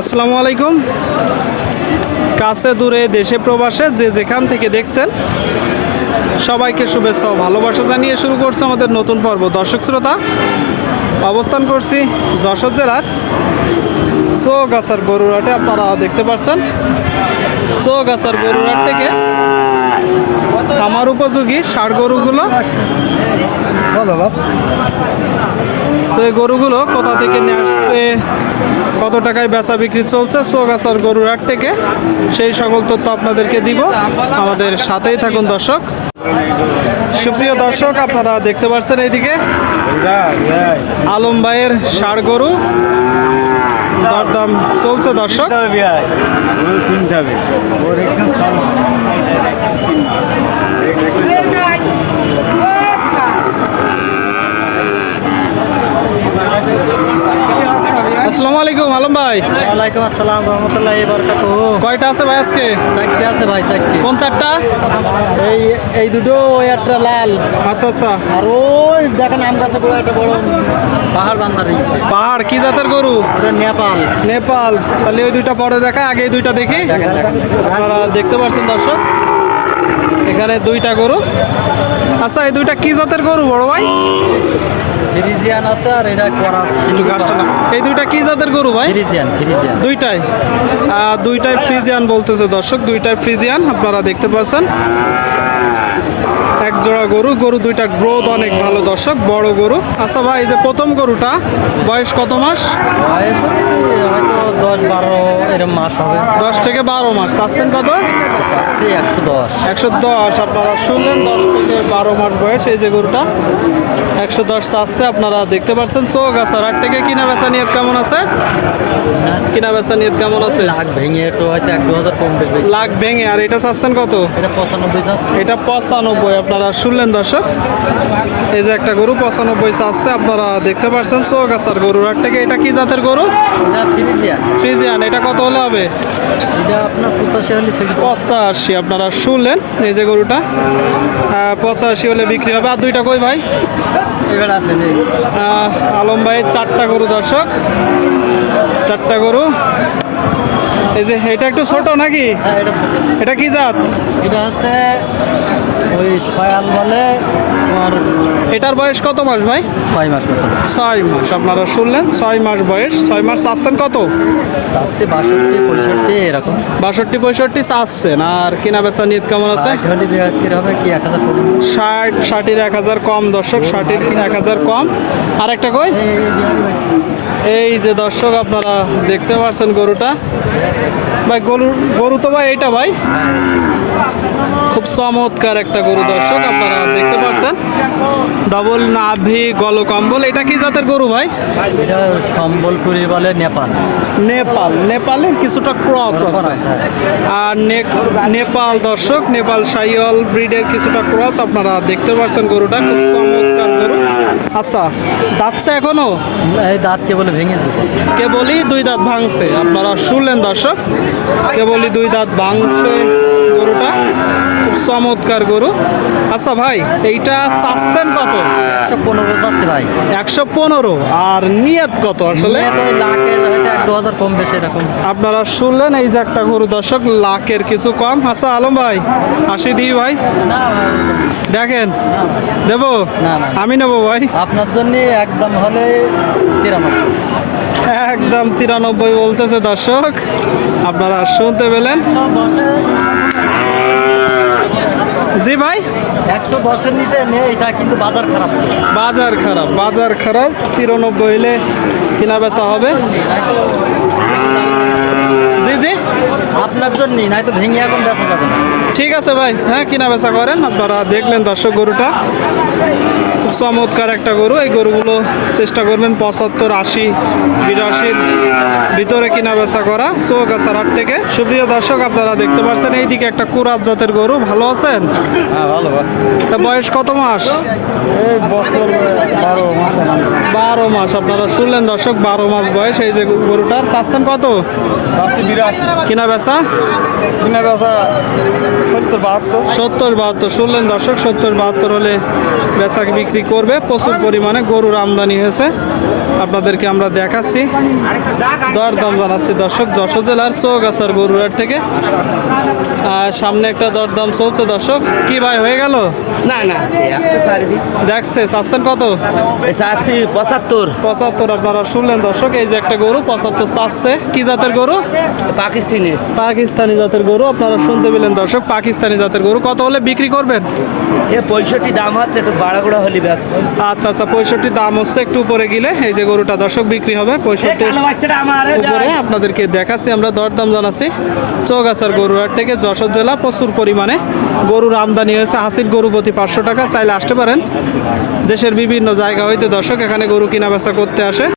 আসসালামু আলাইকুম। কাছে দূরে দেশে প্রবাসে যে যেখান থেকে দেখছেন সবাইকে শুভেচ্ছা ও ভালোবাসা জানিয়ে শুরু করছে আমাদের নতুন পর্ব। দর্শক শ্রোতা, অবস্থান করছি যশোর জেলার চৌগাছার গরুরহাটে। আপনারা দেখতে পাচ্ছেন চৌগাছার গরুরহাট থেকে আমার উপযোগী ষাঁড় গরুগুলো। তো এই গরুগুলো কোথা থেকে নিয়ে আসছে, কত টাকায় বেচা বিক্রি চলছে চৌগাছার গরুরহাট থেকে, সেই সকল তথ্য আপনাদেরকে দিব। আমাদের সাথেই থাকুন দর্শক। সুপ্রিয় দর্শক, আপনারা দেখতে পাচ্ছেন এইদিকে আলম ভাইয়ের ষাঁড় গরু দরদাম চলছে দর্শক। আসসালামু আলাইকুম আলম ভাই। ওয়ালাইকুম আসসালাম রহমতুল্লাহি বারাকাতুহু। কয়টা আছে ভাই আজকে? চারটে আছে ভাই, চারটে। কোন চারটা? এই দুটো, ওই একটা লাল। আচ্ছা আচ্ছা। আর ওই দেখেন আম গাছে বড় একটা বড় পাহাড় বান্ধা রয়েছে। পাহাড় কি জাতের গরু? ওটা নেপাল। নেপাল। তাহলে ওই দুইটা পরে দেখা, আগে এই দুইটা দেখি। আপনারা দেখতে পাচ্ছেন দর্শক, এখানে দুইটা গরু। আচ্ছা, এই দুইটা কি জাতের গরু বড় ভাই? ফ্রিজিয়ান আছে আর এটা করাস। একটু গাছটা না। এই দুইটা কি জাতের গরু ভাই? ফ্রিজিয়ান। দুইটাই দুইটাই ফ্রিজিয়ান বলতেছে দর্শক, দুইটাই ফ্রিজিয়ান। আপনারা দেখতে পাচ্ছেন এক জোড়া গরু। গরু দুইটা গ্রোথ অনেক ভালো দর্শক, বড় গরু। আচ্ছা ভাই, এই যে প্রথম গরুটা বয়স কত মাস? বয়স হয়তো 10-12 এরকম মাস হবে। 10 থেকে 12 মাস। চাচ্ছেন কত? 110। 110। আপনারা শুনলেন, 10 থেকে 12 মাস বয়স এই যে গরুটা 110 চাচ্ছে। আপনারা দেখতে পাচ্ছেন চৌগাছার হাট থেকে। কিনা বেচা নিয়ত কেমন আছে? কিনা বেচা নিয়ত কেমন আছে? লাখ ভেঙে একটু হয়তো 1-2 কম বেশি। লাখ ভেঙে। আর এটা চাচ্ছেন কত? এটা 95 চাচ্ছে। এটা 95। আপনারা শুনলেন দর্শক, এই যে একটা গরু 95 চাচ্ছে। আপনারা দেখতে পাচ্ছেন চৌগাছার গরুর হাট থেকে। এটা কি জাতের গরু? এটা ফ্রিজিয়ান। ফ্রিজিয়ান। এটা কত হলে হবে? এটা আপনার 85 হলে ছেড়ে দেব। 85। আপনারা শুনলেন, এই যে গরুটা 85 হলে বিক্রি হবে। আর দুইটা কই ভাই? এবার আছে যে আলম ভাই চারটা গরু দর্শক, চারটা গরু। এই যে এটা একটু ছোট নাকি? হ্যাঁ, এটা ছোট। এটা কি জাত? এটা হচ্ছে ওই সয়াল বলে তোমার। এটার বয়স কত মাস ভাই? 6 মাস মতো। 6 মাস। আপনারা শুনলেন 6 মাস বয়স। 6 মাস চাচ্ছেন কত? চাচ্ছে 62-65 এরকম। 62-65 চাচ্ছেন। আর কিনা বেচা নিয়ত কেমন আছে? 60 হলে বিক্রি হবে কি 1000 কম। 60-ষাটের 1000 কম দর্শক, 60-এর 1000 কম। আর একটা কই? এই যে দর্শক, আপনারা দেখতে পাচ্ছেন গরুটা ভাই। গরু তো ভাই এইটা ভাই খুব চমৎকার একটা গরু দর্শক, আপনারা দেখতে পাচ্ছেন। ডবল নাভি, গলকম্বল। এটা কি জাতের গরু ভাই? এটা সম্বলপুরি বলে নেপাল। নেপালের কিছুটা ক্রস আছে। আর নেপাল দর্শক, নেপাল শাহিওয়াল ব্রিডের কিছুটা ক্রস। আপনারা দেখতে পাচ্ছেন গরুটা খুব চমৎকার গরু। আচ্ছা, দাঁতছে এখনো? এই দাঁত কেবল ভেঙে দেবো। কেবলই 2 দাঁত ভাঙছে। আপনারা শুনলেন দর্শক, কেবলই 2 দাঁত ভাঙছে গরুটা। খুব চমৎকার গরু। আচ্ছা ভাই, এইটা চাচ্ছেন কত? 115 চাচ্ছে ভাই। 115। আর নিয়ত কত আসলে? তো লাখের হয়তো 1-2000 কম বেশি এরকম। আপনারা শুনলেন, এই যে একটা গরু দর্শক, লাখের কিছু কম। আচ্ছা আলম ভাই, 80 দিই ভাই। না ভাই, দেখেন দেবো? না। আমি নেবো ভাই। আপনার জন্য একদম হলে 93। একদম 93 বলতেছে দর্শক, আপনারা শুনতে পেলেন। জি ভাই, 110-এর নিচে নেই এটা, কিন্তু বাজার খারাপ। বাজার খারাপ। 93 হইলে কিনা বেচা হবে। জি জি, আপনার জন্যই, নাই তো ভেঙে এখন বেচা যাবে না। ঠিক আছে ভাই, হ্যাঁ কিনা বেচা করেন। আপনারা দেখলেন দর্শক গরুটা খুব চমৎকার একটা গরু। এই গরুগুলো চেষ্টা করবেন 75, 80, 82 ভিতরে কিনা বেচা করা চৌগাছার হাট থেকে। সুপ্রিয় দর্শক, আপনারা দেখতে পাচ্ছেন এইদিকে একটা কুরাত জাতের গরু। ভালো আছেন? হ্যাঁ ভালো ভাই। তা বয়স কত মাস? এই বছর 12 মাস। 12 মাস। আপনারা শুনলেন দর্শক, 12 মাস বয়স এই যে গরুটার। চাচ্ছেন কত? 82। কিনা বেচা? কিনা বেচা 70-72। 70-72 শুনলেন দর্শক, 70-72 হলে বেচা বিক্রি করবে। প্রচুর পরিমাণে গরুর আমদানি হয়েছে। আপনাদেরকে আমরা দেখাচ্ছি, দরদাম জানাচ্ছি দর্শক যশোর জেলার চৌগাছার গরুহাট থেকে। সামনে একটা দরদাম চলছে দর্শক। কি ভাই হয়ে গেল? না না একশো সাড়ে দিন দেখছে চাচ্ছেন কত? চাচ্ছি 75 75 আপনারা শুনলেন দর্শক। এই যে একটা গরু 75 চাচ্ছে। কি জাতের গরু? পাকিস্তানি পাকিস্তানি জাতের গরু আপনারা শুনতে পেলেন দর্শক। পাকিস্তানি জাতের গরু কত হলে বিক্রি করবেন? এ 65 দাম হচ্ছে, একটু বাড়াগুড়া হলি ব্যাস। আচ্ছা আচ্ছা, 65 দাম হচ্ছে, একটু উপরে গেলে এই যে গরুটা দর্শক বিক্রি হবে 65 কালো বাচ্চাটা আমার উপরে। আপনাদেরকে দেখাচ্ছি আমরা, দরদাম জানাচ্ছি চৌগাছার গরুহাট থেকে যশোর জেলা। প্রচুর পরিমাণে গরুর আমদানি হয়েছে। হাসিল গরু প্রতি 500 টাকা। চাইলে আসতে পারেন, দেশের বিভিন্ন জায়গা হইতে দর্শক এখানে গরু কিনা বেচা করতে আসে।